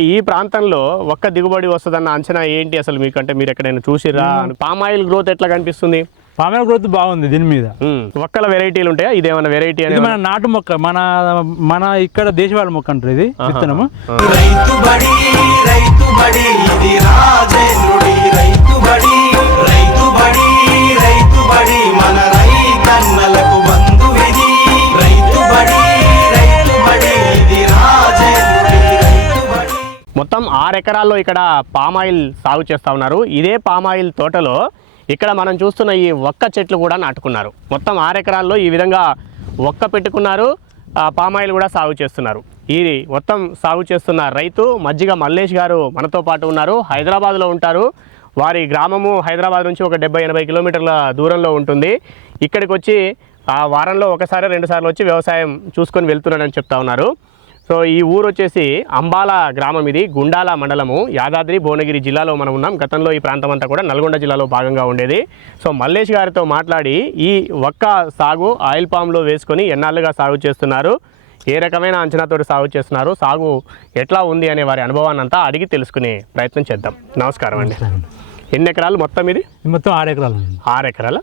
ఈ ప్రాంతంలో ఒక్క దిగుబడి వస్తుందన్న అంచనా ఏంటి అసలు మీకు? అంటే మీరు ఎక్కడైనా చూసిరా? పామాయిల్ గ్రోత్ ఎట్లా కనిపిస్తుంది? పామాయిల్ గ్రోత్ బాగుంది దీని మీద. ఒక్కల వెరైటీలు ఉంటాయా? ఇదేమన్నా వెరైటీ అనేది మన నాటు మొక్క, మన ఇక్కడ దేశవాళీ మొక్క అంటారు ఇది విత్తనము. మొత్తం 6 ఎకరాల్లో ఇక్కడ పామాయిల్ సాగు చేస్తూ ఉన్నారు. ఇదే పామాయిల్ తోటలో ఇక్కడ మనం చూస్తున్న ఈ ఒక్క చెట్లు కూడా నాటుకున్నారు. మొత్తం 6 ఎకరాల్లో ఈ విధంగా ఒక్క పెట్టుకున్నారు, పామాయిల్ కూడా సాగు చేస్తున్నారు. ఈ మొత్తం సాగు చేస్తున్న రైతు మజ్జిగ మల్లేష్ గారు మనతో పాటు ఉన్నారు. హైదరాబాద్లో ఉంటారు. వారి గ్రామము హైదరాబాద్ నుంచి ఒక 70-80 కిలోమీటర్ల దూరంలో ఉంటుంది. ఇక్కడికి వచ్చి వారంలో ఒకసారి 2 సార్లు వచ్చి వ్యవసాయం చూసుకొని వెళ్తున్నారని చెప్తా ఉన్నారు. సో ఈ ఊరు వచ్చేసి అంబాల గ్రామం, ఇది గుండాల మండలము, యాదాద్రి భువనగిరి జిల్లాలో మనం ఉన్నాం. గతంలో ఈ ప్రాంతం అంతా కూడా నల్గొండ జిల్లాలో భాగంగా ఉండేది. సో మల్లేష్ గారితో మాట్లాడి ఈ ఒక్క సాగు ఆయిల్ పామ్లో వేసుకొని ఎన్నాళ్ళుగా సాగు చేస్తున్నారు, ఏ రకమైన అంచనాతోటి సాగు చేస్తున్నారు, సాగు ఎట్లా ఉంది అనే వారి అనుభవాన్ని అంతా అడిగి తెలుసుకునే ప్రయత్నం చేద్దాం. నమస్కారం అండి. ఎన్ని ఎకరాలు మొత్తం ఇది? మొత్తం 6 ఎకరాలు. 6 ఎకరాల?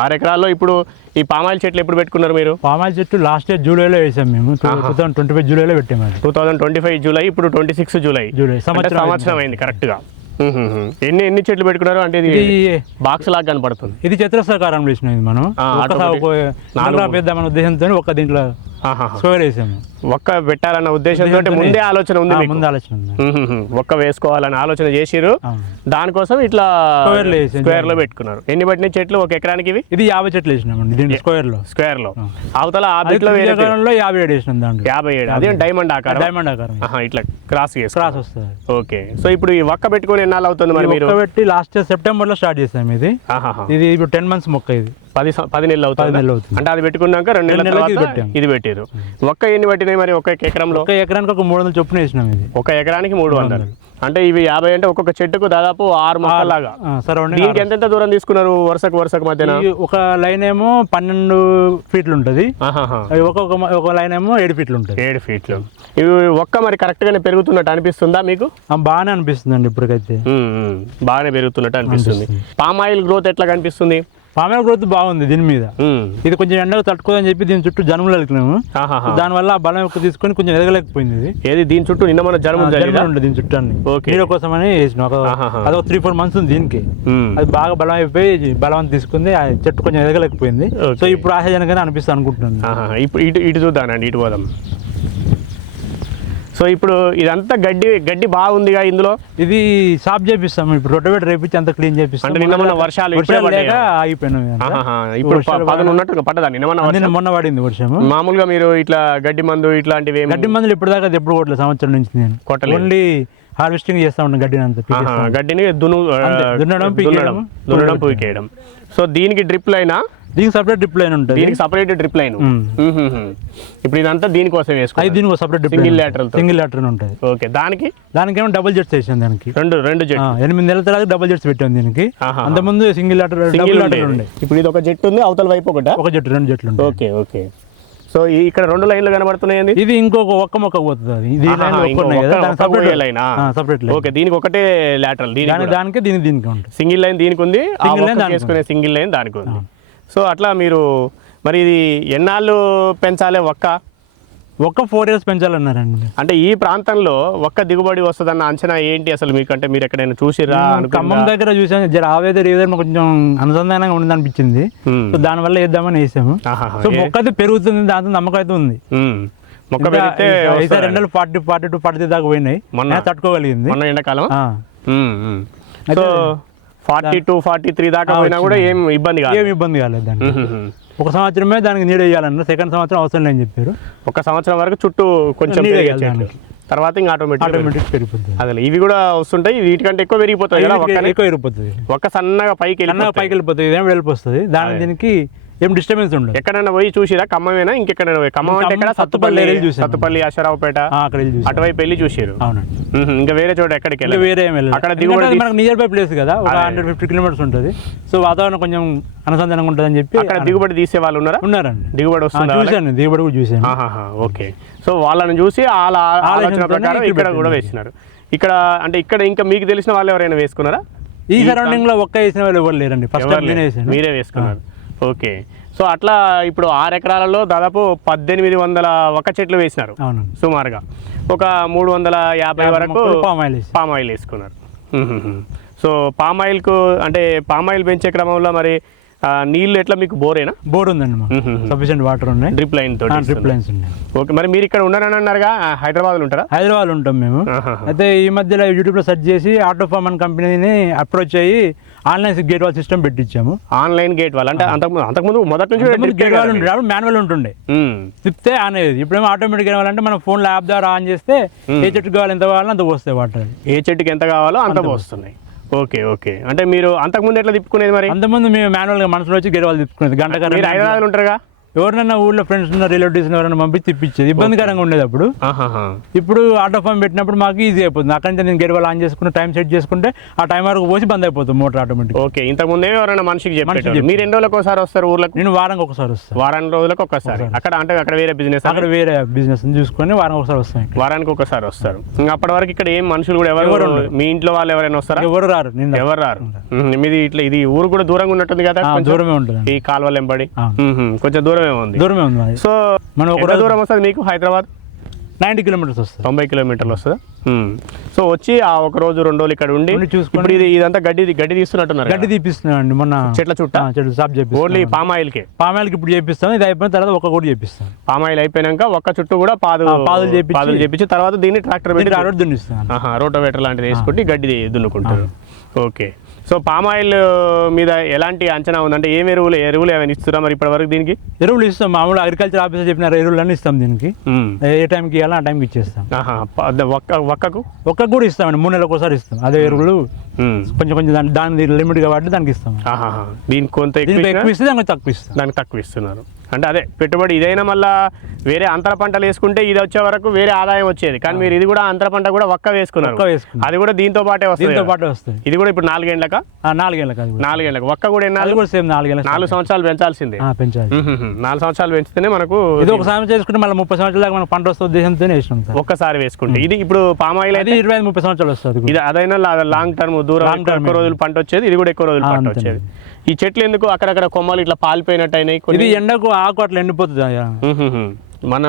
6 ఎకరాల్లో ఇప్పుడు ఈ పామాయిల్ చెట్లు ఎప్పుడు పెట్టుకున్నారు మీరు? పామాయిల్ చెట్టు లాస్ట్ ఇయర్ జూలైలో వేసాం మేము. 2025 జూలైలో పెట్టాము. 2025 జూలై, ఇప్పుడు 26 జూలై సంవత్సరం అయింది కరెక్ట్గా. ఎన్ని చెట్లు పెట్టుకున్నారు? అంటే ఇది బాక్స్ లాగా కనపడుతుంది. ఇది చతురస్రాకారం వేసినది మనం. పెద్దామన్న ఉద్దేశంతో ఒక దీంట్లో స్క్వేర్ వేసాము. ఒక్క పెట్టాలన్న ఉద్దేశంతో ముందే ఆలోచన ఉంది, ముందు ఆలోచన ఒక్క వేసుకోవాలని ఆలోచన చేసిరు. దానికోసం ఇట్లా స్క్వేర్ లో పెట్టుకున్నారు. ఎన్ని పట్టిన చెట్లు ఒక ఎకరానికి? ఇది 50 చెట్లు వేసినాం స్క్వేర్ లో. అవతల ఆ బిట్లో 57 వేసినాం. దాంట్లో 57. అదే డైమండ్ ఆకారం ఇట్లా క్రాస్ వస్తుంది. ఓకే. సో ఇప్పుడు ఈ ఒక్క పెట్టుకుని ఎన్నాళ్ళు అవుతుంది మరి? మీరు పెట్టి లాస్ట్ సెప్టెంబర్ లో స్టార్ట్ చేసాం. ఇది ఇప్పుడు 10 months మొక్క. ఇది 10 నెలలు అవుతుంది. అంటే అది పెట్టుకున్నాక 2 నెలల తర్వాత ఇది పెట్టారు. ఒక్క ఎన్ని పట్టినాయి మరి ఒక ఎకరంలో? ఒక ఎకరానికి ఒక 300 చొప్పున వేసినాం. ఇది ఒక ఎకరానికి 300. అంటే ఇవి 50 అంటే ఒక్కొక్క చెట్టుకు దాదాపు 6 మొక్కలాగా. దీనికి ఎంత దూరం తీసుకున్నారు వరుసకు మధ్యన? ఒక లైన్ ఏమో 12 ఫీట్లు ఉంటుంది, ఒక లైన్ ఏమో 7 ఫీట్లు ఉంటుంది. 7 ఫీట్లు. ఇవి ఒక్క మరి కరెక్ట్ గానే పెరుగుతున్నట్టు అనిపిస్తుందా మీకు? బాగానే అనిపిస్తుంది అండి. ఇప్పటికైతే బాగానే పెరుగుతున్నట్టు అనిపిస్తుంది. పామాయిల్ గ్రోత్ ఎట్లా కనిపిస్తుంది? పామాయిల్ గ్రోత్ బాగుంది దీని మీద. ఇది కొంచెం ఎండకు తట్టుకోదని చెప్పి దీని చుట్టూ జనుములు వెళ్తున్నాము. దానివల్ల ఆ బలం ఎక్కువ తీసుకొని కొంచెం ఎదగలేకపోయింది. ఏది దీని చుట్టూ నిన్న మన జనుము ఉండే దీని చుట్టూ అన్ని నీడ కోసం అని వేసినాం. అదొక 3-4 months ఉంది దీనికి. అది బాగా బలం అయిపోయి బలం తీసుకుంది, ఆ చెట్టు కొంచెం ఎదగలేకపోయింది. సో ఇప్పుడు ఆశాజనకంగా అనిపిస్తుంది అనుకుంటున్నాను. ఇప్పుడు ఇటు చూద్దానండి, ఇటు పోదాం. సో ఇప్పుడు ఇదంతా గడ్డి బాగుందిగా ఇందులో. ఇది సాఫ్ చేపిస్తాం. ఇప్పుడు రొటవేటర్ రేపించి అంతా క్లీన్ చేపిస్తాం. అంటే నిన్న మొన్న వర్షాలు ఆగిపోయినాం. ఇప్పుడు పదన ఉన్నట్టుగా పడ్డదా? మొన్న పడింది వర్షం. మామూలుగా మీరు ఇట్లా గడ్డి మందు ఇట్లాంటివి? గడ్డి మందులు ఇప్పుడు దాకా ఎప్పుడు కొట్టలేదు. సంవత్సరం నుంచి నేను కొట్టలేదు. ఓన్లీ హార్వెస్టింగ్ చేస్తా ఉన్నాను గడ్డిని అంతా. గడ్డిని దున్నడం పీకేయడం. సో దీనికి డ్రిప్ లైనా? దీనికి సపరేట్ డ్రిప్ లైన్ ఉంటుంది. దీనికి సపరేట్ డ్రిప్ లైన్. ఇప్పుడు ఇదంతా దీనికోసం వేసుకోవాలి. దీనికి సపరేట్ సింగిల్ లాటరల్ ఉంటుంది. ఓకే. దానికేమో డబుల్ జెట్స్ వేసాను. దానికి రెండు జెట్ 8 నెలల తర్వాత డబుల్ జెట్స్ పెట్టాను దీనికి. అంతకుముందు సింగిల్ లాటరల్ ఉండే. ఇప్పుడు ఇది ఒక జెట్ ఉంది, అవతల వైపు ఒక జెట్, 2 జెట్లు ఉంటాయి. Okay okay. సో ఇక్కడ 2 లైన్లు కనబడుతున్నాయండి. ఇది ఇంకొక ఒక్క మొక్క పోతుంది. అది సపరేట్. ఓకే. దీనికి ఒకటే లాటరల్, దానికి దీనికి ఉంటుంది. సింగిల్ లైన్ దీనికి ఉంది, చేసుకునే సింగిల్ లైన్ దానికి ఉంది. సో అట్లా మీరు మరి ఇది ఎన్నాళ్ళు పెంచాలి? ఒక్క 4 years పెంచాలన్నారండి. అంటే ఈ ప్రాంతంలో ఒక్క దిగుబడి వస్తుందన్న అంచనా ఏంటి అసలు మీకు? అంటే మీరు ఎక్కడైనా చూసిరా? ఖమ్మం దగ్గర చూసాను. ఆవేదన కొంచెం అనుసంధానంగా ఉండింది అనిపించింది. సో దానివల్ల వేద్దామని వేసాము. సో మొక్క అయితే పెరుగుతుంది, దాంతో నమ్మకం అయితే ఉంది. మొక్క పెరిగితే 42-43 దాకా పోయినాయి. మొన్న తట్టుకోగలిగింది. మొన్న ఎండాకాలం 42-43 దాకా పోయినా కూడా ఏం ఇబ్బంది కాలేదు దానికి. ఒక సంవత్సరమే దానికి నీడ వేయాలన్న, సెకండ్ సంవత్సరం అవసరం లేని చెప్పారు. ఒక సంవత్సరం వరకు చుట్టూ కొంచెం తర్వాత ఇంకా ఆటోమేటిక్ పెరిగిపోతుంది. అదే ఇవి కూడా వస్తుంటాయి. వీటికంటే ఎక్కువ పెరిగిపోతాయి కదా? ఎక్కువ పెరిగిపోతుంది. ఒక సన్నగా పైకి వెళ్ళిపోతుంది. ఇదేం వెళ్ళిపోతుంది. దీనికి ఏం డిస్టర్బెన్స్ ఉండదు. ఎక్కడైనా పోయి చూసిరా? ఖమ్మమేనా ఇంకెక్కడైనా పోయి? ఖమ్మం అంటే ఎక్కడ? సత్తుపల్లి అశ్వరావుపేట అటువైపు వెళ్ళి చూసారు. అవునండి. ఇంకా వేరే చోట ఎక్కడికి వేరే ఏమి అక్కడ దిగుబడి మనకు నియర్ బై ప్లేస్ కదా, ఒక 150 కిలోమీటర్స్ ఉంటుంది. సో వాతావరణం కొంచెం అనుసంధానంగా ఉంటుందని చెప్పి అక్కడ దిగుబడి తీసే వాళ్ళు ఉన్నారండి. దిగుబడి వస్తుంది, చూసాను, దిగుబడి కూడా చూసాను. ఓకే. సో వాళ్ళని చూసి వాళ్ళ ఆలోచన ప్రకారం ఇక్కడ కూడా వేసినారు. ఇక్కడ అంటే ఇక్కడ ఇంకా మీకు తెలిసిన వాళ్ళు ఎవరైనా వేసుకున్నారా? ఈ సరౌండింగ్ లో ఒక్క వేసిన వాళ్ళు ఎవరు లేరండి, ఫస్ట్ మీరే వేసుకున్నారు. ఓకే. సో అట్లా ఇప్పుడు 6 ఎకరాలలో దాదాపు 1800 ఒక్క చెట్లు వేసినారు సుమారుగా. ఒక 350 వరకు పామాయిల్ వేసుకున్నారు. సో పామాయిల్కు అంటే పామాయిల్ పెంచే క్రమంలో మరి నీళ్ళు ఎట్లా? మీకు బోరేనా? బోర్ ఉందండి, సఫిషియెంట్ వాటర్ ఉన్నాయి, డ్రిప్ లైన్ తోటి. డ్రిప్ లైన్స్ ఉన్నాయి. ఓకే. మరి మీరు ఇక్కడ ఉన్నారని అన్నారుగా, హైదరాబాద్లో ఉంటారా? హైదరాబాద్లో ఉంటాం మేము. అయితే ఈ మధ్యలో యూట్యూబ్లో సెర్చ్ చేసి ఆటోఫామ్ అనే కంపెనీని అప్రోచ్ అయ్యి ఆన్లైన్ గేట్ వాల్ సిస్టమ్ పెట్టించాము. ఆన్లైన్ గేట్ వాల్ అంటే అంతకుముందు మొదటి నుంచి గేట్ వాల్ ఉండే, మాన్యువల్ ఉంటుండే, తిప్పితే ఆన్ అయ్యేది. ఇప్పుడేమో ఆటోమేటిక్ కావాలంటే మనం ఫోన్ యాప్ ద్వారా ఆన్ చేస్తే ఏ చెట్టుకు కావాలి ఎంత కావాలో అంత పోస్తాయి వాటర్. ఏ చెట్టుకి ఎంత కావాలో అంత పోస్తున్నాయి. ఓకే. ఓకే. అంటే మీరు అంతకుముందు ఎట్లా తిప్పుకునేది? మరి అంతకుముందు మేము మాన్యువల్గా మనసులో వచ్చి గేట్ వాళ్ళు తిప్పుకునేది. గంట హైదరాబాద్ ఉంటారుగా, ఎవరినైనా ఊళ్ళో ఫ్రెండ్స్ ఉన్న రిలేటివ్స్ ఎవరైనా పంపించి తిప్పించేది, ఇబ్బందికరంగా ఉండేది అప్పుడు. ఇప్పుడు ఆటో ఫామ్ పెట్టినప్పుడు మాకు ఈజీ అయిపోతుంది. అక్కడి నుంచి నేను గేట్ వాళ్ళు ఆన్ చేసుకుంటే టైం సెట్ చేసుకుంటే ఆ టైం వరకు పోసి బంద్ అయిపోతుంది మోటార్ ఆటోమేటిక్. ఓకే. ఇంతకుముందే ఎవరైనా మనిషికి చెప్పారు. మీరు ఎన్ని రోజులకు ఒకసారి వస్తారు ఊర్లకు? నేను వారానికి ఒకసారి వస్తాను. వారం రోజులకు ఒకసారి. అక్కడ అంటే అక్కడ వేరే బిజినెస్, అక్కడ వేరే బిజినెస్ చూసుకొని వారానికి ఒకసారి వస్తాను. వారానికి ఒకసారి వస్తారు. ఇంకా అప్పటి వరకు ఇక్కడ ఏం మనుషులు కూడా ఎవరు? మీ ఇంట్లో వాళ్ళు ఎవరైనా వస్తారా? ఎవరు రారు. ఎవరు రారు. మీది ఇట్లా ఇది ఊరు కూడా దూరంగా ఉన్నట్టుంది కదా? దూరమే ఉంటుంది, ఈ కాలువలు ఎంబడి కొంచెం దూరమే ఉంది. దూరమే ఉంది. సో మనం ఒక దూరం వస్తుంది మీకు హైదరాబాద్? 90 కిలోమీటర్స్ వస్తుంది. 90 కిలోమీటర్లు వస్తుందా? సో వచ్చి ఆ ఒక రోజు 2 రోజులు ఇక్కడ ఉండి ఇప్పుడు ఇదంతా గడ్డి తీస్తున్నట్టున్నారు. గడ్డి తీపిస్తున్నాం మొన్న, చెట్ల చుట్టూ చెట్లు సాఫ్ చేపిస్తాం. ఓన్లీ పామాయిల్కి ఇప్పుడు చేపిస్తాం. ఇది అయిపోయిన తర్వాత ఒక్క కూడా చేపిస్తాం. పామాయిల్ అయిపోయినాక ఒక్క చుట్టూ కూడా పాదులు చేపించి తర్వాత దీన్ని ట్రాక్టర్ పెట్టి దున్నిస్తాం. రోటోవేటర్ లాంటిది వేసుకుంటే గడ్డి దున్నుకుంటారు. ఓకే. సో పామాయిల్ మీద ఎలాంటి అంచనా ఉందంటే ఏం ఎరువులు ఏమైనా ఇస్తున్నా మరి ఇప్పటి వరకు? దీనికి ఎరువులు ఇస్తాం, మామూలు అగ్రికల్చర్ ఆఫీసర్ చెప్పిన ఎరువులన్నీ ఇస్తాం. దీనికి ఏ టైంకి ఇవ్వాలో ఆ టైంకి ఇచ్చేస్తాం. ఒక్కకు కూడా ఇస్తామండి, 3 నెలలకు ఒకసారి ఇస్తాం. అదే ఎరువులు కొంచెం దాని లిమిట్ కాబట్టి దానికి ఇస్తాం. దీనికి కొంత ఎక్కువ ఇస్తే దానికి తక్కువ ఇస్తాం. దానికి తక్కువ ఇస్తున్నారు అంటే అదే పెట్టుబడి. ఇదైనా మళ్ళీ వేరే అంతర పంటలు వేసుకుంటే ఇది వచ్చే వరకు వేరే ఆదాయం వచ్చేది, కానీ మీరు ఇది కూడా అంతర పంట కూడా ఒక్క వేసుకున్నారు. అది కూడా దీంతో పాటే వస్తుంది. ఇది కూడా ఇప్పుడు 4 ఏళ్ళక 4 ఏళ్ళకి ఒక్క కూడా 4 సంవత్సరాలు పెంచాల్సిందే. 4 సంవత్సరాలు పెంచితేనే మనకు ఇది ఒక సంవత్సరం చేసుకుంటే మళ్ళీ 30 సంవత్సరాల దాకా మనకు పంట వస్తుంది ఉద్దేశంతోనే వేసినాం. ఒక్కసారి వేసుకుంటే ఇది ఇప్పుడు పామాయిల్ అయితే 25-30 సంవత్సరాలు వస్తుంది. ఇది అదైనా లాంగ్ టర్మ్ దూరం ఎక్కువ రోజులు పంట వచ్చేది, ఇది కూడా ఎక్కువ రోజులు పంట వచ్చేది. ఈ చెట్లు ఎందుకు అక్కడక్కడ కొమ్మలు ఇట్లా పాలిపోయినట్టు అయినాయి? ఇది ఎండకు ఆకు అట్లా ఎండిపోతుంది. మన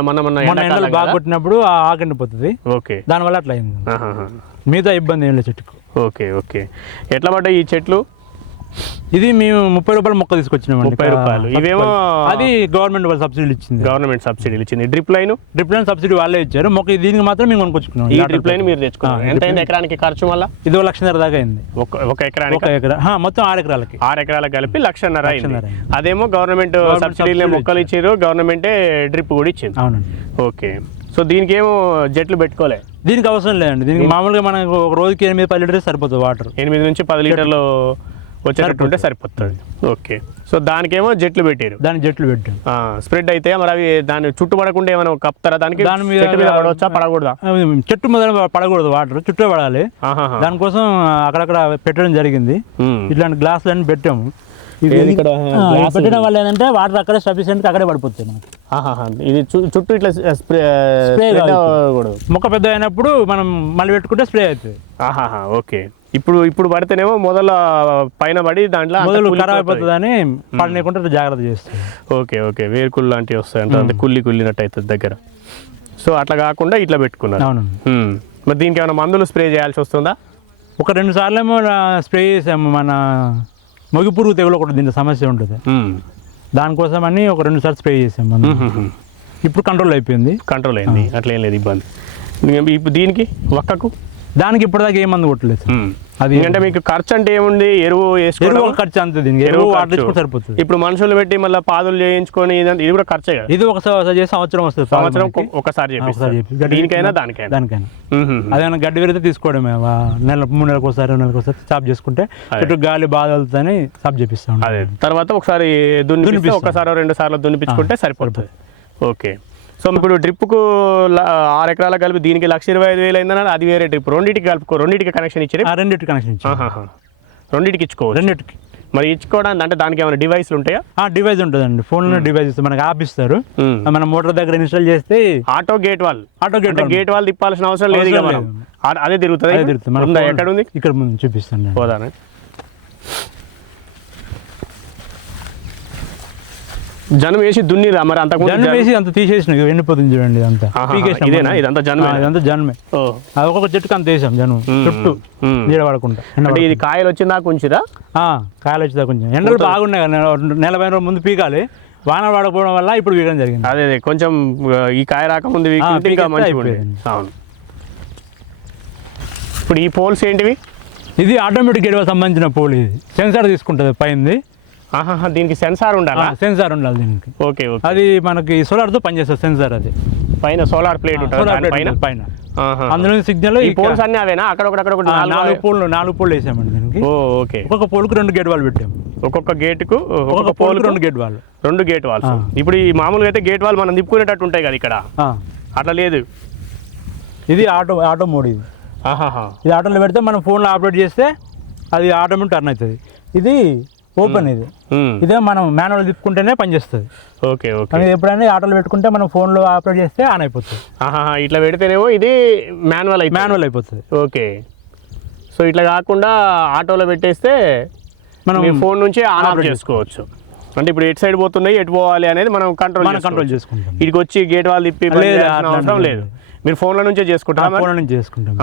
ఎండలు బాగా కొట్టినప్పుడు ఆ ఆకు ఎండిపోతుంది. ఓకే. దానివల్ల అట్లా అయింది. మిగతా ఇబ్బంది ఏం లేదు చెట్టుకు. ఓకే. ఓకే. ఎట్లా పడ్డాయి ఈ చెట్లు? ఇది మేము 30 రూపాయల మొక్క తీసుకొచ్చినాం. 30 రూపాయలు. ఇవేమో అది గవర్నమెంట్ వాళ్ళు సబ్సిడీ ఇచ్చింది. డ్రిప్ లైన్ సబ్సిడీ వాళ్ళే ఇచ్చారు. మొక్క దీనికి మాత్రం మేము కొనుక్కొచ్చుకున్నాం. ఈ డ్రిప్ లైన్ మీరు తెచ్చుకున్నారు. ఎంత అయింది ఎకరానికి ఖర్చు? వల్ల ఇది 1.5 లక్ష దాకా అయింది. ఒక ఎకరానికి? మొత్తం 6 ఎకరాలకి. 6 ఎకరాలకు కలిపి 1.5 లక్ష అయింది. అదేమో గవర్నమెంట్ సబ్సిడీలో మొక్కలు ఇచ్చారు, గవర్నమెంటే డ్రిప్ కూడా ఇచ్చింది. అవునండి. ఓకే. సో దీనికి ఏమో జెట్లు పెట్టుకోలే? దీనికి అవసరం లేదండి. దీనికి మామూలుగా మనకు ఒక రోజుకి 8-10 లీటర్స్ సరిపోతుంది వాటర్. 8 నుంచి 10 లీటర్లు వచ్చేటట్టు ఉంటే సరిపోతుంది. ఓకే. సో దానికేమో జెట్లు పెట్టారు. దానికి జెట్లు పెట్టారు. స్ప్రెడ్ అయితే మరి అవి దాన్ని చుట్టూ పడకుండా ఏమైనా కప్తారా? దానికి దాని మీద పడవచ్చా పడకూడదా? చెట్టు మీద పడకూడదు, వాటర్ చుట్టూ పడాలి. దానికోసం అక్కడక్కడ పెట్టడం జరిగింది. ఇట్లాంటి గ్లాసులన్నీ పెట్టాము. పెట్టడం వల్ల ఏంటంటే వాటర్ అక్కడే సఫిషియెంట్ అక్కడే పడిపోతాయి. ఇది చుట్టూ ఇట్లా స్ప్రే మొక్క పెద్ద అయినప్పుడు మనం మళ్ళీ పెట్టుకుంటే స్ప్రే అవుతుంది. ఓకే. ఇప్పుడు పడితేనేమో మొదల పైన పడి దాంట్లో మొదలు ఖరాబ్ అయిపోతుంది అని పడలేకుండా జాగ్రత్త చేస్తుంది. ఓకే. ఓకే. వేరుకుళ్ళు లాంటివి వస్తాయి అంటే కుళ్ళినట్టు అవుతుంది దగ్గర. సో అట్లా కాకుండా ఇట్లా పెట్టుకున్నారు. అవును. మరి దీనికి ఏమైనా మందులు స్ప్రే చేయాల్సి వస్తుందా? 1-2 సార్లు ఏమో స్ప్రే చేసాము. మన మొగి పురుగు తెగులు ఒకటి దీంట్లో సమస్య ఉంటుంది, దానికోసం అని 1-2 సార్లు స్ప్రే చేసాము. ఇప్పుడు కంట్రోల్ అయిపోయింది. అట్లా ఏం లేదు ఇబ్బంది. ఇప్పుడు దీనికి ఒక్కకు దానికి ఇప్పటిదాకా ఏ మందు కొట్టలేదు. అది ఎందుకంటే మీకు ఖర్చు అంటే ఏముంది, ఎరువు వేసుకోవడం, ఎరువు ఖర్చు అంతే, దీనికి ఎరువు వాటర్ తెచ్చుకుంటే సరిపోతుంది. ఇప్పుడు మనుషులు పెట్టి మళ్ళీ పాదులు చేయించుకొని ఇది కూడా ఖర్చే కదా. ఇది ఒకసారి చేసి సంవత్సరం వస్తుంది, సంవత్సరం ఒకసారి దీనికైనా దానికైనా. అదేమైనా గడ్డి పెరిగితే తీసుకోవడమే, 3 నెలలకు ఒకసారి 2 నెలలకు ఒకసారి సాఫ్ చేసుకుంటే చుట్టూ గాలి బాగా వెళ్తుందని సాఫ్ చేపిస్తాం. అదే తర్వాత ఒకసారి దున్నిపిస్తే ఒకసారి 2 సార్లు దున్నిపించుకుంటే సరిపోతుంది. ఓకే. సో ఇప్పుడు డ్రిప్కు 6 ఎకరాల కలిపి దీనికి 1,25,000 అయిందన్న, అది వేరే డ్రిప్. రెండింటికి కనెక్షన్ ఇచ్చారు. రెండింటికి కనెక్షన్ ఇచ్చారు. రెండింటికి ఇచ్చుకోవచ్చు. రెండింటికి మరి ఇచ్చుకోవడానికి అంటే దానికి ఏమైనా డివైస్లు ఉంటాయా? డివైస్ ఉంటుందండి, ఫోన్లో డివైస్ ఇస్తే మనకి యాప్ ఇస్తారు. మన మోటార్ దగ్గర ఇన్స్టాల్ చేస్తే ఆటో గేట్ వాల్ తిప్పాల్సిన అవసరం లేదు ఇక మనం. అదే తిరుగుతుంది. ఎక్కడ ఉంది? ఇక్కడ ముందు చూపిస్తాను. పోదానే. జనం వేసి దున్నిరా మరి? అంత జనం వేసి అంత తీసేసిన ఎండిపోతుంది చూడండి, అంతా ఇదేనా? ఇదంతా జనమే. ఒక్కొక్క చెట్టుకు అంత వేసాం జనం చుట్టూ నీడ పడకుండా. అంటే ఇది కాయలు వచ్చిందాక ఉంచిరా? కాయలు వచ్చేదాకా కొంచెం ఎండలు బాగున్నాయి కదా, 40 రోజుల ముందు పీకాలి. వాన పడకపోవడం వల్ల ఇప్పుడు పీకడం జరిగింది. అదే కొంచెం ఈ కాయ రాకముందు ఇంకా మంచిగా. అవును. ఇప్పుడు ఈ పోల్స్ ఏంటివి? ఇది ఆటోమేటిక్ గేట్ సంబంధించిన పోల్. ఇది సెన్సార్ తీసుకుంటుంది పైన. దీనికి సెన్సార్ ఉండాలి. సెన్సార్ ఉండాలి దీనికి. ఓకే. అది మనకి సోలార్తో పనిచేస్తుంది సెన్సార్. అది పైన సోలార్ ప్లేట్ ఉంటుంది పైన. అందులో సిగ్నల్. ఈ పోల్స్ అన్ని అవేనా? అక్కడ 4 పోల్ వేసామండి దీనికి. ఓకే. ఒక్కొక్క పోల్కు 2 గేట్ వాల్ పెట్టాము. ఒక్కొక్క గేటుకు ఒక్కొక్క పోల్కు 2 గేట్ వాల్. 2 gate walls. ఇప్పుడు ఈ మామూలుగా అయితే గేట్ వాల్ మనం తిప్పుకునేటట్టు ఉంటాయి కదా, ఇక్కడ అట్లా లేదు. ఇది ఆటో మోడ్. ఇది ఇది ఆటోలో పెడితే మనం ఫోన్లో ఆపరేట్ చేస్తే అది ఆటోమేటిక్ టర్న్ అవుతుంది. ఇది ఓపెన్. ఇదే మనం మాన్యువల్ తిప్పుకుంటేనే పనిచేస్తుంది. ఓకే. ఎప్పుడైనా ఆటోలో పెట్టుకుంటే మనం ఫోన్లో ఆపరేట్ చేస్తే ఆన్ అయిపోతుంది. ఇట్లా పెడితేనేమో ఇది మాన్యువల్ అయిపోతుంది. ఓకే. సో ఇట్లా కాకుండా ఆటోలో పెట్టేస్తే మనం ఫోన్ నుంచి ఆన్ ఆఫ్ చేసుకోవచ్చు. అంటే ఇప్పుడు ఎటు సైడ్ పోతున్నాయి, ఎటు పోవాలి అనేది మనం కంట్రోల్ చేసుకుంటాం. ఇటుకి వచ్చి గేట్ వాళ్ళు తిప్పి అవసరం లేదు, మీరు ఫోన్ల నుంచే చేసుకుంటారు. ఫోన్ల నుంచి చేసుకుంటాం.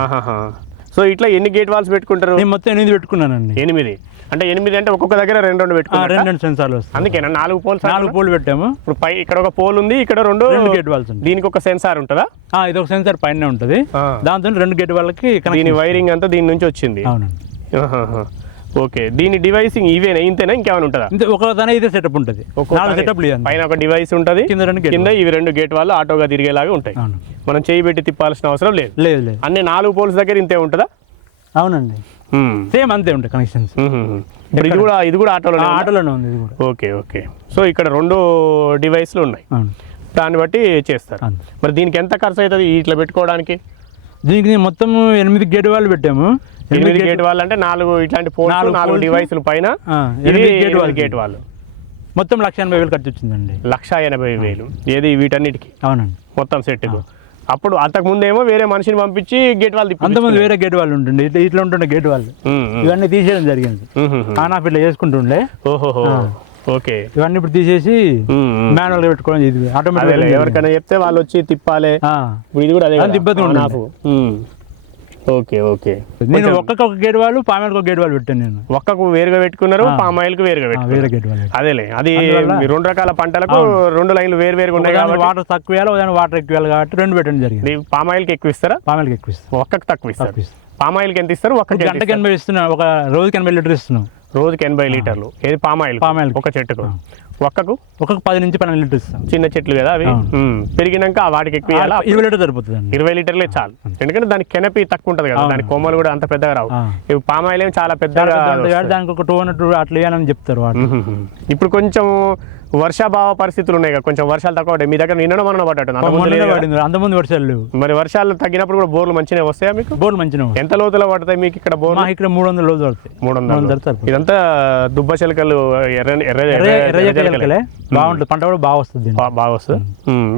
సో ఇట్లా ఎన్ని గేట్ వాల్స్ పెట్టుకుంటారు? నేను మొత్తం 8 పెట్టుకున్నానండి. 8 అంటే 8 అంటే ఒక్కొక్క దగ్గర 2 పెట్టుకున్నారు. 2 సెన్సార్లు వస్తాయి. అందుకేనా 4 పోల్ పెట్టాము. ఇప్పుడు ఇక్కడ ఒక పోల్ ఉంది, ఇక్కడ 2 గేట్ వాల్స్. దీనికి ఒక సెన్సార్ ఉంటుందా? ఇది ఒక సెన్సార్ పైన ఉంటుంది. దాంతో 2 గేట్ వాళ్ళకి దీని వైరింగ్ అంతా దీని నుంచి వచ్చింది. అవునండి. ఓకే. దీని డివైసింగ్ ఇవేనా? ఇంతేనా? ఇంకేమైనా ఉంటుందా? ఒక దాని ఇదే సెటప్ ఉంటుంది. సెటప్ పైన ఒక డివైస్ ఉంటుంది, కింద ఇవి 2 గేట్ వాళ్ళు ఆటోగా తిరిగేలాగా ఉంటాయి. మనం చేయి పెట్టి తిప్పాల్సిన అవసరం లేదు. అన్ని 4 పోల్స్ దగ్గర ఇంతే ఉంటుందా? అవునండి, సేమ్ అంతే ఉంటాయి కనెక్షన్స్. ఇది కూడా ఆటోలోనే ఉంది. ఓకే. సో ఇక్కడ 2 డివైస్లు ఉన్నాయి, దాన్ని బట్టి చేస్తారు. మరి దీనికి ఎంత ఖర్చు అవుతుంది ఇట్లా పెట్టుకోవడానికి? దీనికి మొత్తం 8 గేట్ వాళ్ళు పెట్టాము. 8 గేట్ వాళ్ళు అంటే 4 ఇట్లాంటి పోల్స్, 4 డివైసులు పైన 8 గేట్ వాళ్ళు. మొత్తం 1,80,000 ఖర్చు వచ్చిందండి. 1,80,000 ఏది వీటన్నిటికి? అవునండి, మొత్తం సెట్కు. అప్పుడు అంతకుముందేమో వేరే మనిషిని పంపించి గేట్ వాళ్ళు అంతమంది వేరే గేట్ వాళ్ళు ఉంటుండే, ఇట్లా ఉంటుండే గేట్ వాళ్ళు. ఇవన్నీ తీసేయడం జరిగింది. ఆన్ ఆఫ్ ఇట్లా చేసుకుంటుండే. ఓహో. ఓకే. ఇవన్నీ ఇప్పుడు తీసేసి మాన్యువల్ గా పెట్టుకోవడం. ఇది ఆటోమేటిక్. ఎవరికైనా చెప్తే వాళ్ళు వచ్చి తిప్పాలి. ఇది కూడా అదే ఇబ్బంది. ఓకే. నేను ఒక్కొక్క గేట్ వాళ్ళు, పామాయిల్కి ఒక గేట్ వాళ్ళు పెట్టాను. నేను ఒక్కకు వేరుగా పెట్టుకున్నారు, పామాయిల్కి వేరుగా వేరే గేట్ వాళ్ళు. అదేలే, అది 2 రకాల పంటలకు 2 లైన్లు వేరుగా ఉన్నాయి కాబట్టి వాటర్ తక్కువ వేయాలి, వాటర్ ఎక్కువ వేయాలి కాబట్టి 2 పెట్టడం జరిగింది. పామాయిల్కి ఎక్కువ ఇస్తారా? పామాయిల్కి ఎక్కువ ఇస్తారు, ఒక్కకు తక్కువ ఇస్తారు. పామాయిల్కి ఎంత ఇస్తారు? ఒక గంటకి 80 ఇస్తున్నాం, ఒక రోజుకి 80 లీటర్ ఇస్తున్నాం. రోజుకి 80 లీటర్లు. ఏది పామాయిల్ ఒక చెట్టుకు? ఒక్కకు 10 నుంచి 12 లీటర్లు ఇస్తాం. చిన్న చెట్లు కదా అవి, పెరిగినాక వాటికి ఎక్కువ 20 లీటర్ సరిపోతుంది. 20 లీటర్లే చాలు, ఎందుకంటే దానికి కెనపి తక్కువ ఉంటుంది కదా, దాని కొమ్మలు కూడా అంత పెద్దగా రావు. ఇవి పామాయిల్ ఏమి చాలా పెద్దగా, దానికి ఒక 200 అట్లా వేయాలని చెప్తారు వాటి. ఇప్పుడు కొంచెం వర్షాభావ పరిస్థితులు ఉన్నాయి కదా, కొంచెం వర్షాలు తక్కువ ఉంటాయి. మీ దగ్గర నిన్న మొన్న పడ్డట్టు అంతమంది వర్షాలు లేవు. మరి వర్షాలు తగ్గినప్పుడు కూడా బోర్లు మంచిగా వస్తాయా మీకు? బోర్లు మంచిగా. ఎంత లోతులో పడతాయి మీకు ఇక్కడ బోర్లు? ఇక్కడ 300 లోతు పడతాయి. 300. ఇదంతా దుబ్బ చిలకలు, బాగుంటుంది. పంట కూడా బాగా వస్తుంది. బాగా వస్తుంది.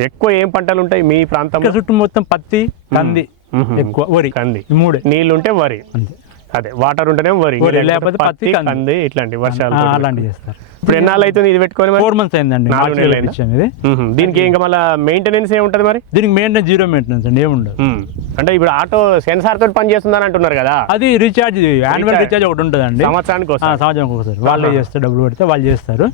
ఎక్కువ ఏం పంటలు ఉంటాయి మీ ప్రాంతంలో? చుట్టూ మొత్తం పత్తి, కంది, ఎక్కువ వరి. కంది 3 నీళ్ళు ఉంటే వరి, అదే వాటర్ ఉంటేనే వరి, లేకపోతే పత్తి, కంది, ఇట్లాంటి వర్షాలు అలాంటివి చేస్తారు. ఇప్పుడు ఎన్నాళ్ళు అవుతుంది ఇది పెట్టుకొని మరి? 4 months అయిందండి. 4 నెలలు అయిందా? ఇచ్చాము ఇది. దీనికి ఇంకా మళ్ళీ మెయింటెనెన్స్ ఏముంటుంది మరి? దీనికి మెయింటెనెన్స్ 0 మెయింటెనెన్స్ అండి, ఏముండదు. అంటే ఇప్పుడు ఆటో సెన్సార్ తోటి పని చేస్తుందని అంటున్నారు కదా, అది రీఛార్జ్, యాన్యువల్ రీఛార్జ్ ఒకటి ఉంటుందండి, సంవత్సరానికి సంవత్సరానికి ఒకసారి వాళ్ళే చేస్తారు, డబ్బులు పెడితే వాళ్ళు చేస్తారు.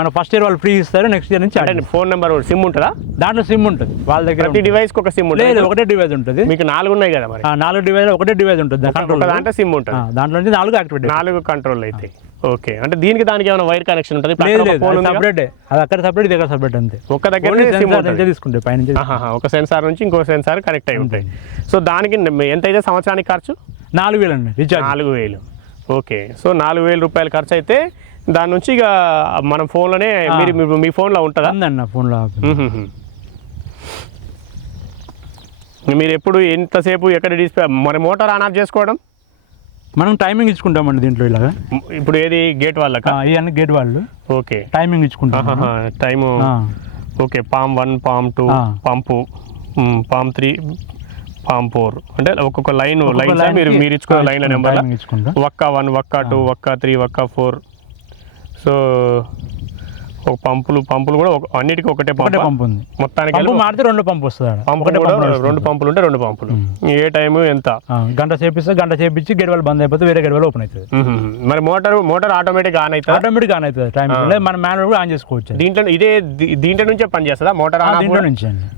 మన ఫస్ట్ ఇయర్ వాళ్ళు ఫ్రీ ఇస్తారు, నెక్స్ట్ ఇయర్ నుంచి ఫోన్ నెంబర్ సిమ్ ఉంటుందా? దాంట్లో సిమ్ ఉంటుంది వాళ్ళ దగ్గర. ప్రతి డివైస్ కి ఒక సిమ్ ఉంటుంది? లేదు, ఒకటే డివైస్ ఉంటుంది. మీకు 4 ఉన్నాయి కదా మరి? 4 డివైస్, ఒకటే డివైస్ ఉంటుంది కంట్రోల్, దాంట్లో సిమ్ ఉంటుంది, దాంట్లో నుంచి 4 యాక్టివేట్, 4 కంట్రోల్ అయితే. ఓకే, అంటే దీనికి దానికి ఏమైనా వైర్ కనెక్షన్ ఉంటుంది? సపరేట్, అది అక్కడ సపరేట్, ఇది అక్కడ సపరేట్ అంతే. ఒక దగ్గర తీసుకుంటే పైన ఒక సెన్సార్ నుంచి ఇంకో సెన్సార్ కనెక్ట్ అయి ఉంటాయి. సో దానికి ఎంత అయితే సంవత్సరానికి ఖర్చు? 4,000 అండి రీఛార్జ్. 4,000. ఓకే, సో 4,000 రూపాయలు ఖర్చు అయితే దాని నుంచి ఇక మనం ఫోన్లోనే మీరు మీ ఫోన్లో ఉంటుందా? ఉందన్న ఫోన్లో. మీరు ఎప్పుడు ఎంతసేపు ఎక్కడ డిస్ప్లే మరి మోటార్ ఆన్ ఆఫ్ చేసుకోవడం? మనం టైమింగ్ ఇచ్చుకుంటామండి దీంట్లో ఇలాగా. ఇప్పుడు ఏది గేట్ వాళ్ళకా? ఇవన్నీ గేట్ వాళ్ళు. ఓకే, టైమింగ్ ఇచ్చుకుంటాం, time. Okay, palm 1, palm 2, pump, palm 3, palm 4, అంటే ఒక్కొక్క లైన్ మీరు ఇచ్చుకున్న లైన్ల నెంబర్, వక్క 1, వక్క 2, వక్క 3, వక్క 4. సో ఒక పంపులు కూడా అన్నిటికీ ఒకటే పంపు ఉంది. మొత్తానికి మారితే 2 పంపు వస్తుంది. 2 పంపులు ఉంటే 2 పంపులు. ఏ టైం ఎంత? గంట చేపించి గేట్ వాళ్ళు బంద్ అయిపోతే వేరే గేట్ వాళ్ళు ఓపెన్ అవుతుంది. మరి మోటార్ ఆటోమేటిక్ ఆన్ అవుతుంది? ఆటోమేటిక్ ఆన్ అవుతుంది, టైం మన మాన్యువల్ కూడా ఆన్ చేసుకోవచ్చు. దీంట్లో నుంచే పని చేస్తుందా మోటార్? దీంట్లో నుంచి అండి.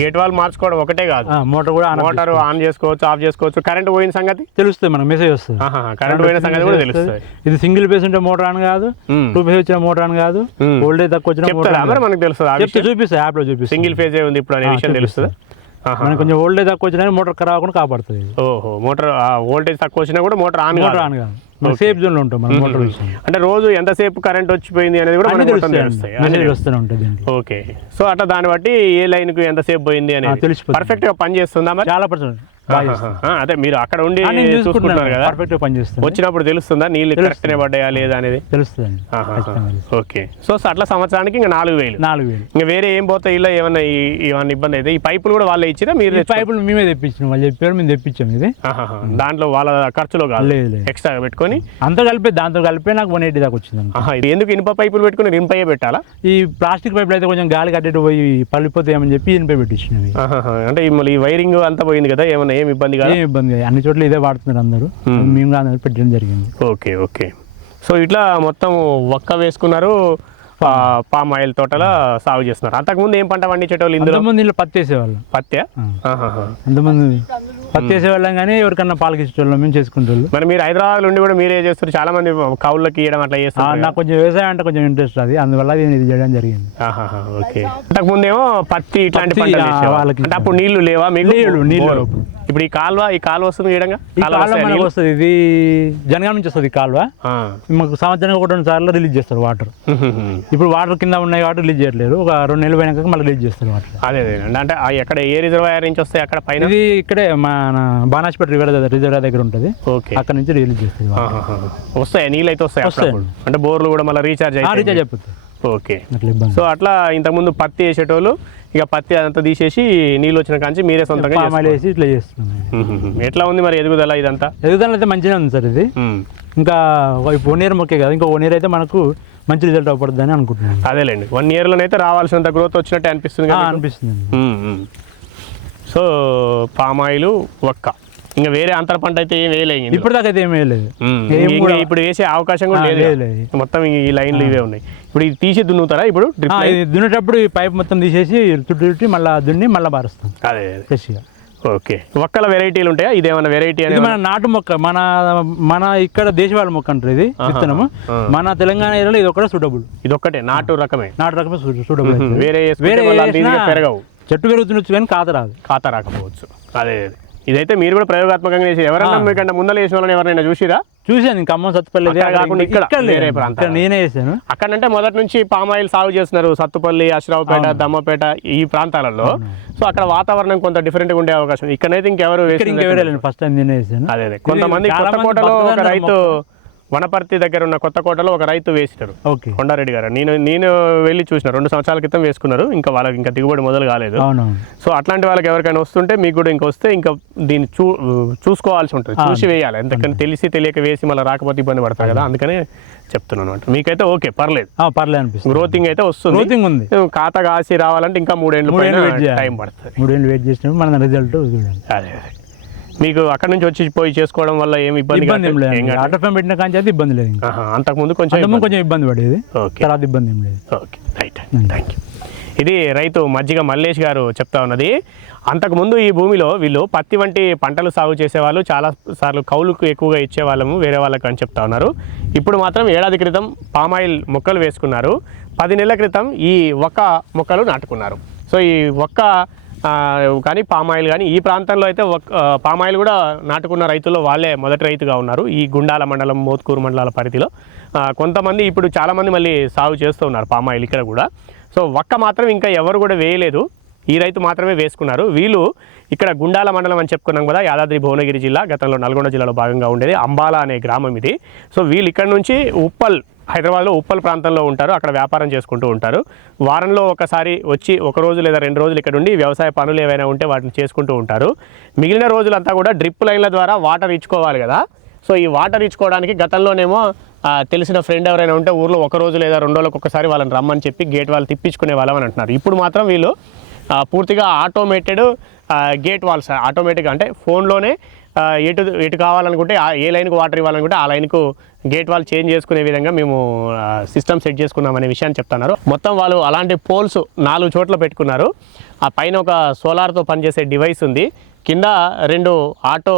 గేట్ వాళ్ళు మార్చుకోవడం ఒకటే కాదు, మోటార్ ఆన్ చేసుకోవచ్చు, ఆఫ్ చేసుకోవచ్చు. కరెంట్ పోయిన సంగతి తెలుస్తుంది మనకు, మెసేజ్ వస్తుంది. కరెంట్ పోయిన సంగతి కూడా తెలుస్తుంది. ఇది సింగిల్ ఫేస్ ఉంటే మోటార్ ఆన్ కాదు, 2 ఫేస్ వచ్చిన మోటార్ ఆన్ కాదు, ఓల్డేజ్ తక్కువ వచ్చిన మనకు తెలుస్తుంది, చూపిస్తుంది, యాప్ లో చూపిస్తుంది. సింగిల్ ఫేజ్ ఉంది ఇప్పుడు అనే విషయం తెలుస్తుంది. మనకి కొంచెం ఓల్డేజ్ తక్కువ వచ్చినా మోటార్ ఖరాబ్ అవ్వకుండా కాపాడుతుంది. ఓహో, మోటార్ వోల్టేజ్ తక్కువ వచ్చినా కూడా మోటార్ ఆన్ కాదు, సేఫ్ జోన్ లో ఉంటాం మనం మోటార్ విషయం. అంటే రోజు ఎంతసేపు కరెంట్ వచ్చిపోయింది అనేది కూడా మెసేజ్ వస్తూనే ఉంటుంది. ఓకే, సో అట్లా దాన్ని బట్టి ఏ లైన్ కు ఎంతసేపు పోయింది అనేది తెలిసిపోతుంది. పర్ఫెక్ట్ గా పని చేస్తుందా మరి? చాలా పర్సెంట్. అదే మీరు అక్కడ ఉండి చూసుకుంటున్నారు కదా, పర్ఫెక్ట్ పని చేస్తుంది. వచ్చినప్పుడు తెలుస్తుందా నీళ్ళు కరెక్ట్ పడ్డాయా లేదా అనేది? తెలుస్తుంది. ఓకే, సో అట్లా సంవత్సరానికి ఇంకా 4,000. ఇంకా వేరే ఏం పోతాయి ఇలా? ఏమన్నా ఇబ్బంది అయితే ఈ పైపులు కూడా వాళ్ళే ఇచ్చినా? మీరు పైపులు మేమే తెప్పించాం, వాళ్ళు చెప్పారు, మేము తెప్పించాం. ఇది దాంట్లో వాళ్ళ ఖర్చులో కాదు, ఎక్స్ట్రా పెట్టుకొని అంతా కలిపి దాంతో కలిపి నాకు 180 దాకా వచ్చింది. ఇది ఎందుకు ఇనుప పైపులు పెట్టుకుని ఇనుపయ్యే పెట్టాలా? ఈ ప్లాస్టిక్ పైపులు అయితే కొంచెం గాలి కట్టేట్టు పోయి పలిపోతాయని చెప్పి ఇనుపై పెట్టించినవి. అంటే ఈ వైరింగ్ అంతా పోయింది కదా, ఏమన్నా ఏం ఇబ్బంది కాదు? ఏం ఇబ్బంది, అన్ని చోట్ల ఇదే వాడుతున్నారు అందరూ, మేము పెట్టడం జరిగింది. ఓకే ఓకే, సో ఇట్లా మొత్తం ఒక్క వేసుకున్నారు, పామ్ ఆయిల్ తోటల సాగు చేస్తున్నారు. అంతకుముందు ఏం పంట పండించేటోళ్ళు? ఇంతకుముందు పత్తి వేసేవాళ్ళు. పత్తి? అంతకుముందు పత్తి వేసేవాళ్ళం కానీ ఎవరికన్నా పాలకి ఇచ్చేవాళ్ళం, మేము చేసుకుంటాం. మరి మీరు హైదరాబాద్ నుండి కూడా మీరే చేస్తారు, చాలా మంది కౌళ్ళకి ఇవ్వడం అట్లా చేస్తారు. నాకు కొంచెం వ్యవసాయం అంటే కొంచెం ఇంట్రెస్ట్, అది అందువల్ల ఇది చేయడం జరిగింది. ఓకే, అంతకుముందేమో పత్తి ఇట్లాంటి వాళ్ళకి, అంటే అప్పుడు నీళ్లు లేవా మీకు? నీళ్ళు ఇప్పుడు ఈ కాలువ వస్తుంది వస్తుంది, ఇది జనగాం నుంచి వస్తుంది. ఈ కాలువ మాకు సంవత్సరానికి 1-2 సార్లు రిలీజ్ చేస్తారు వాటర్. ఇప్పుడు వాటర్ కింద ఉన్నాయి కాబట్టి రిలీజ్ చేయట్లేదు, ఒక 2 నెలలు పోయినాక మళ్ళీ రిలీజ్ చేస్తారు వాటర్. అదే అంటే ఎక్కడ ఏ రిజర్వాయర్ నుంచి వస్తాయి? అక్కడ పైన ఇది ఇక్కడే మన బాణాస్పేట రిజర్వాయర్ దగ్గర ఉంటుంది, అక్కడ నుంచి రిలీజ్ చేస్తారు. వస్తాయి నీళ్ళు అయితే వస్తాయి, అంటే బోర్లు కూడా మళ్ళీ రీఛార్జ్ అయిపోతాయి. ఓకే, సో అట్లా ఇంతకుముందు పత్తి వేసేటోళ్ళు ఇక పత్తి అదంతా తీసేసి నీళ్ళు వచ్చిన కాంచి మీరే సొంతంగా వేసి ఇట్లా చేస్తున్నాం. ఎట్లా ఉంది మరి ఎదుగుదల? ఇదంతా ఎదుగుదల అయితే మంచిగా ఉంది సార్. ఇది ఇంకా 1 ఇయర్ మొక్కే కదా, ఇంకా 1 ఇయర్ అయితే మనకు మంచి రిజల్ట్ అవ్వబడుతుంది అని అనుకుంటున్నాను. అదేలేండి, 1 ఇయర్లోనైతే రావాల్సినంత గ్రోత్ వచ్చినట్టే అనిపిస్తుంది. సో పామ్ ఆయిల్, ఒక్క, ఇంకా వేరే అంతర పంట అయితే ఏం వేయలేదు ఇప్పుడు దాకా అయితే ఏం వేయలేదు. ఇప్పుడు వేసే అవకాశం కూడా లేదు, మొత్తం ఈ లైన్లు ఇవే ఉన్నాయి. ఇప్పుడు ఇది తీసి దున్నుతారా? ఇప్పుడు దున్నేటప్పుడు ఈ పైప్ మొత్తం తీసేసి చుట్టి మళ్ళీ దున్ని మళ్ళీ బారుస్తాం. అదే ఫ్రెష్గా. ఓకే, ఒక్కల వెరైటీలు ఉంటాయా? ఇదేమన్నా వెరైటీ? ఇది మన నాటు మొక్క, మన ఇక్కడ దేశవాళీ మొక్క అంటారు. ఇది విత్తనము మన తెలంగాణ ఏరియాలో ఇది ఒకటే సూటబుల్. ఇది ఒక్కటే నాటు రకమే సూటబుల్. వేరే పెరగవు, చెట్టు పెరుగుతుండొచ్చు కానీ ఖాతా రాకపోవచ్చు. అదే ఇదైతే మీరు కూడా ప్రయోగాత్మకంగా చేసి ఎవరైనా మీకంటే ముందర వేసిన వాళ్ళని ఎవరైనా చూసాను. ఖమ్మం, సత్తుపల్లి కాకుండా ఇక్కడ నేనే వేసాను. అక్కడంటే మొదటి నుంచి పామ్ ఆయిల్ సాగు చేస్తున్నారు, సత్తుపల్లి, అశ్రావుపేట, దమ్మపేట ఈ ప్రాంతాలలో. సో అక్కడ వాతావరణం కొంత డిఫరెంట్ గా ఉండే అవకాశం. ఇక్కడైతే ఇంకెవరు ఫస్ట్ టైం నేనే వేసాను. అదే కొంతమంది కొత్తకోటలో ఒక రైతు వనపర్తి దగ్గర ఉన్న కొత్తకోటలో ఒక రైతు వేసినారు ఓకే కొండారెడ్డి గారు. నేను వెళ్ళి చూసిన 2 సంవత్సరాల క్రితం వేసుకున్నారు. ఇంకా వాళ్ళకి ఇంకా దిగుబడి మొదలు కాలేదు. అవునవును. సో అట్లాంటి వాళ్ళకి ఎవరికైనా వస్తుంటే మీకు కూడా ఇంకా వస్తే ఇంకా దీన్ని చూసుకోవాల్సి ఉంటుంది, చూసి వేయాలి. ఎందుకంటే తెలిసి తెలియక వేసి మళ్ళీ రాకపోతే ఇబ్బంది పడతారు కదా, అందుకనే చెప్తున్నాను అనమాట. మీకైతే ఓకే పర్లేదు, పర్లేదు అనిపిస్తుంది. గ్రోతింగ్ అయితే వస్తుంది, గ్రోతింగ్ ఉంది. ఖాతా కాసి రావాలంటే ఇంకా 3 ఏళ్ళు టైం పడుతుంది. 3 ఏళ్ళు వెయిట్ చేసినప్పుడు మన రిజల్ట్ చూడాలి. అదే మీకు అక్కడ నుంచి వచ్చి పోయి చేసుకోవడం వల్ల ఏమి ఇబ్బంది లేదు. ఆటో ఫామ్ పెట్టిన కానీ అయితే ఇబ్బంది లేదు. అంతకుముందు కొంచెం ఇబ్బంది పడేది, తర్వాత ఇబ్బంది ఏం లేదు. Okay right, thank you. ఇది రైతు మజ్జిగ మల్లేష్ గారు చెప్తా ఉన్నది. అంతకుముందు ఈ భూమిలో వీళ్ళు పత్తి వంటి పంటలు సాగు చేసేవాళ్ళు, చాలా సార్లు కౌలుకు ఎక్కువగా ఇచ్చేవాళ్ళము వేరే వాళ్ళకి అని చెప్తా ఉన్నారు. ఇప్పుడు మాత్రం ఏడాది క్రితం పామాయిల్ మొక్కలు వేసుకున్నారు. 10 నెలల క్రితం ఈ ఒక్క మొక్కలు నాటుకున్నారు. సో ఈ ఒక్క కానీ పామాయిల్ కానీ ఈ ప్రాంతంలో అయితే పామాయిల్ కూడా నాటుకున్న రైతుల్లో వాళ్ళే మొదటి రైతుగా ఉన్నారు. ఈ గుండాల మండలం, మోత్కూరు మండలాల పరిధిలో కొంతమంది ఇప్పుడు చాలామంది మళ్ళీ సాగు చేస్తూ ఉన్నారు పామాయిల్ ఇక్కడ కూడా. సో ఒక్క మాత్రం ఇంకా ఎవరు కూడా వేయలేదు, ఈ రైతు మాత్రమే వేసుకున్నారు. వీళ్ళు ఇక్కడ గుండాల మండలం అని చెప్పుకున్నాం కదా, యాదాద్రి భువనగిరి జిల్లా, గతంలో నల్గొండ జిల్లాలో భాగంగా ఉండేది. అంబాల అనే గ్రామం ఇది. సో వీళ్ళు ఇక్కడ నుంచి ఉప్పల్, హైదరాబాద్లో ఉప్పల్ ప్రాంతంలో ఉంటారు, అక్కడ వ్యాపారం చేసుకుంటూ ఉంటారు. వారంలో ఒకసారి వచ్చి 1 రోజు లేదా 2 రోజులు ఇక్కడ ఉండి వ్యవసాయ పనులు ఏవైనా ఉంటే వాటిని చేసుకుంటూ ఉంటారు. మిగిలిన రోజులంతా కూడా డ్రిప్ లైన్ల ద్వారా వాటర్ ఇచ్చుకోవాలి కదా. సో ఈ వాటర్ ఇచ్చుకోవడానికి గతంలోనేమో తెలిసిన ఫ్రెండ్ ఎవరైనా ఉంటే ఊర్లో 1 రోజు లేదా 2 రోజులకు ఒకసారి వాళ్ళని రమ్మని చెప్పి గేట్ వాళ్ళు తిప్పించుకునే వాళ్ళమని అంటున్నారు. ఇప్పుడు మాత్రం వీళ్ళు పూర్తిగా ఆటోమేటెడ్ గేట్ వాల్స్, ఆటోమేటిక్గా అంటే ఫోన్లోనే ఎటు కావాలనుకుంటే ఏ లైన్కు వాటర్ ఇవ్వాలనుకుంటే ఆ లైన్కు గేట్ వాల్ చేంజ్ చేసుకునే విధంగా మేము సిస్టమ్ సెట్ చేసుకున్నాం అనే విషయాన్ని చెప్తున్నారు. మొత్తం వాళ్ళు అలాంటి పోల్స్ 4 చోట్ల పెట్టుకున్నారు. ఆ పైన ఒక సోలార్తో పనిచేసే డివైస్ ఉంది, కింద 2 ఆటో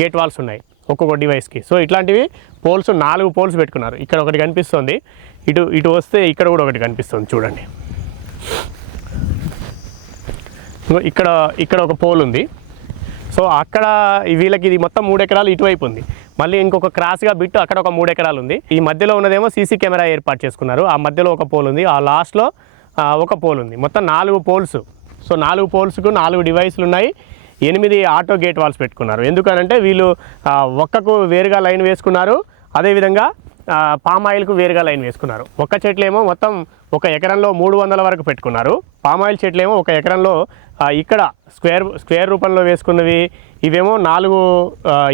గేట్ వాల్స్ ఉన్నాయి ఒక్కొక్క డివైస్కి. సో ఇట్లాంటివి పోల్స్ 4 పోల్స్ పెట్టుకున్నారు. ఇక్కడ ఒకటి కనిపిస్తుంది, ఇటు వస్తే ఇక్కడ కూడా ఒకటి కనిపిస్తుంది చూడండి. ఇక్కడ ఒక పోల్ ఉంది. సో అక్కడ వీళ్ళకి ఇది మొత్తం 3 ఎకరాలు ఇటువైపు ఉంది. మళ్ళీ ఇంకొక క్రాస్గా బిట్టు అక్కడ ఒక 3 ఎకరాలు ఉంది. ఈ మధ్యలో ఉన్నదేమో సీసీ కెమెరా ఏర్పాటు చేసుకున్నారు. ఆ మధ్యలో ఒక పోల్ ఉంది, ఆ లాస్ట్లో ఒక పోల్ ఉంది. మొత్తం 4 పోల్స్. సో 4 పోల్స్కు 4 డివైస్లు ఉన్నాయి. 8 ఆటో గేట్ వాల్స్ పెట్టుకున్నారు. ఎందుకనంటే వీళ్ళు ఒక్కకు వేరుగా లైన్ వేసుకున్నారు, అదేవిధంగా పామాయిల్కు వేరుగా లైన్ వేసుకున్నారు. ఒక్క చెట్లేమో మొత్తం 1 ఎకరంలో 300 వరకు పెట్టుకున్నారు. పామాయిల్ చెట్లేమో 1 ఎకరంలో ఇక్కడ స్క్వేర్ రూపంలో వేసుకున్నవి ఇవేమో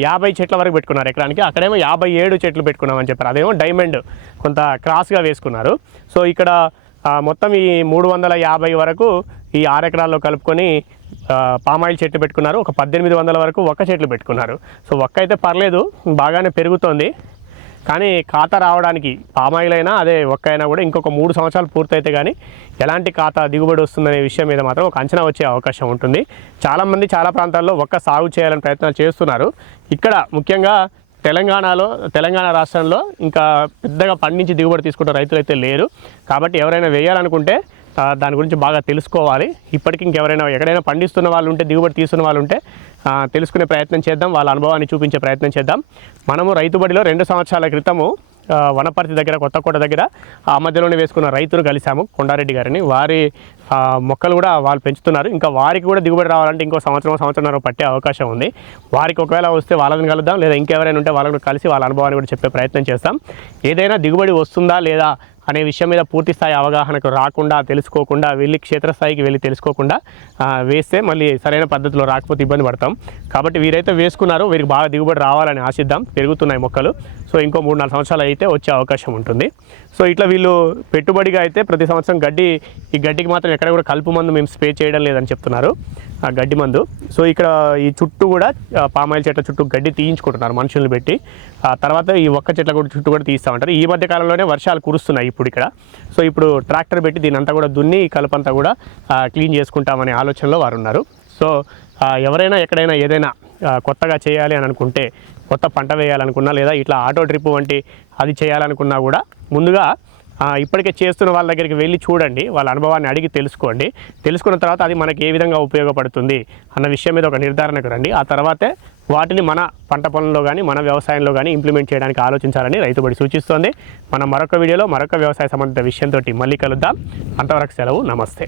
50 చెట్ల వరకు పెట్టుకున్నారు ఎకరానికి. అక్కడేమో 57 చెట్లు పెట్టుకున్నామని చెప్పారు. అదేమో డైమండ్ కొంత క్రాస్గా వేసుకున్నారు. సో ఇక్కడ మొత్తం ఈ 350 వరకు ఈ 6 ఎకరాల్లో కలుపుకొని పామాయిల్ చెట్లు పెట్టుకున్నారు. ఒక 1800 వరకు ఒక్క చెట్లు పెట్టుకున్నారు. సో ఒక్క అయితే పర్లేదు, బాగానే పెరుగుతోంది. కానీ ఖాతా రావడానికి పామాయిల్ అయినా అదే ఒక్క అయినా కూడా ఇంకొక 3 సంవత్సరాలు పూర్తయితే కానీ ఎలాంటి ఖాతా దిగుబడి వస్తుందనే విషయం మీద మాత్రం ఒక అంచనా వచ్చే అవకాశం ఉంటుంది. చాలామంది చాలా ప్రాంతాల్లో ఒక్క సాగు చేయాలని ప్రయత్నాలు చేస్తున్నారు. ఇక్కడ ముఖ్యంగా తెలంగాణ రాష్ట్రంలో ఇంకా పెద్దగా పండించి దిగుబడి తీసుకుంటే రైతులు అయితే లేరు. కాబట్టి ఎవరైనా వేయాలనుకుంటే దాని గురించి బాగా తెలుసుకోవాలి. ఇప్పటికి ఇంకెవరైనా ఎక్కడైనా పండిస్తున్న వాళ్ళు ఉంటే, దిగుబడి తీస్తున్న వాళ్ళు ఉంటే తెలుసుకునే ప్రయత్నం చేద్దాం, వాళ్ళ అనుభవాన్ని చూపించే ప్రయత్నం చేద్దాం. మనము రైతుబడిలో 2 సంవత్సరాల క్రితము వనపర్తి దగ్గర, కొత్తకోట దగ్గర ఆ మధ్యలోనే వేసుకున్న రైతును కలిసాము, కొండారెడ్డి గారిని. వారి మొక్కలు కూడా వాళ్ళు పెంచుతున్నారు. ఇంకా వారికి కూడా దిగుబడి రావాలంటే ఇంకో సంవత్సరంన్నర పట్టే అవకాశం ఉంది. వారికి ఒకవేళ వస్తే వాళ్ళని కలుద్దాం, లేదా ఇంకెవరైనా ఉంటే వాళ్ళని కలిసి వాళ్ళ అనుభవాన్ని కూడా చెప్పే ప్రయత్నం చేస్తాం. ఏదైనా దిగుబడి వస్తుందా లేదా అనే విషయం మీద పూర్తి స్థాయి అవగాహనకు రాకుండా, తెలుసుకోకుండా, వెళ్ళి క్షేత్రస్థాయికి వెళ్ళి తెలుసుకోకుండా వేస్తే మళ్ళీ సరైన పద్ధతిలో రాకపోతే ఇబ్బంది పడతాం. కాబట్టి వీరైతే వేసుకున్నారు, వీరికి బాగా దిగుబడి రావాలని ఆశిద్దాం. పెరుగుతున్నాయి మొక్కలు. సో ఇంకో 3-4 సంవత్సరాలు అయితే వచ్చే అవకాశం ఉంటుంది. సో ఇట్లా వీళ్ళు పెట్టుబడిగా అయితే ప్రతి సంవత్సరం ఈ గడ్డికి మాత్రం ఎక్కడ కూడా కలుపు మందు మేము స్ప్రే చేయడం లేదని చెప్తున్నారు, ఆ గడ్డి మందు. సో ఇక్కడ ఈ చుట్టూ కూడా పామాయిల్ చెట్ల చుట్టూ గడ్డి తీయించుకుంటున్నారు మనుషులను పెట్టి. ఆ తర్వాత ఈ ఒక్క చెట్ల కూడా చుట్టూ కూడా తీస్తూ ఉంటారు. ఈ మధ్య కాలంలోనే వర్షాలు కురుస్తున్నాయి ఇప్పుడు ఇక్కడ. సో ఇప్పుడు ట్రాక్టర్ పెట్టి దీని అంతా కూడా దున్ని కలుపంతా కూడా క్లీన్ చేసుకుంటామనే ఆలోచనలో వారు ఉన్నారు. సో ఎవరైనా ఎక్కడైనా ఏదైనా కొత్తగా చేయాలి అని అనుకుంటే, కొత్త పంట వేయాలనుకున్నా, లేదా ఇట్లా ఆటో ట్రిప్ వంటి అది చేయాలనుకున్నా కూడా ముందుగా ఇప్పటికే చేస్తున్న వాళ్ళ దగ్గరికి వెళ్ళి చూడండి, వాళ్ళ అనుభవాన్ని అడిగి తెలుసుకోండి. తెలుసుకున్న తర్వాత అది మనకి ఏ విధంగా ఉపయోగపడుతుంది అన్న విషయం మీద ఒక నిర్ధారణకు రండి. ఆ తర్వాతే వాటిని మన పంట పొలంలో కానీ, మన వ్యవసాయంలో కానీ ఇంప్లిమెంట్ చేయడానికి ఆలోచించాలని రైతుబడి సూచిస్తోంది. మనం మరొక వీడియోలో మరొక వ్యవసాయ సంబంధిత విషయంతో మళ్ళీ కలుద్దాం. అంతవరకు సెలవు. నమస్తే.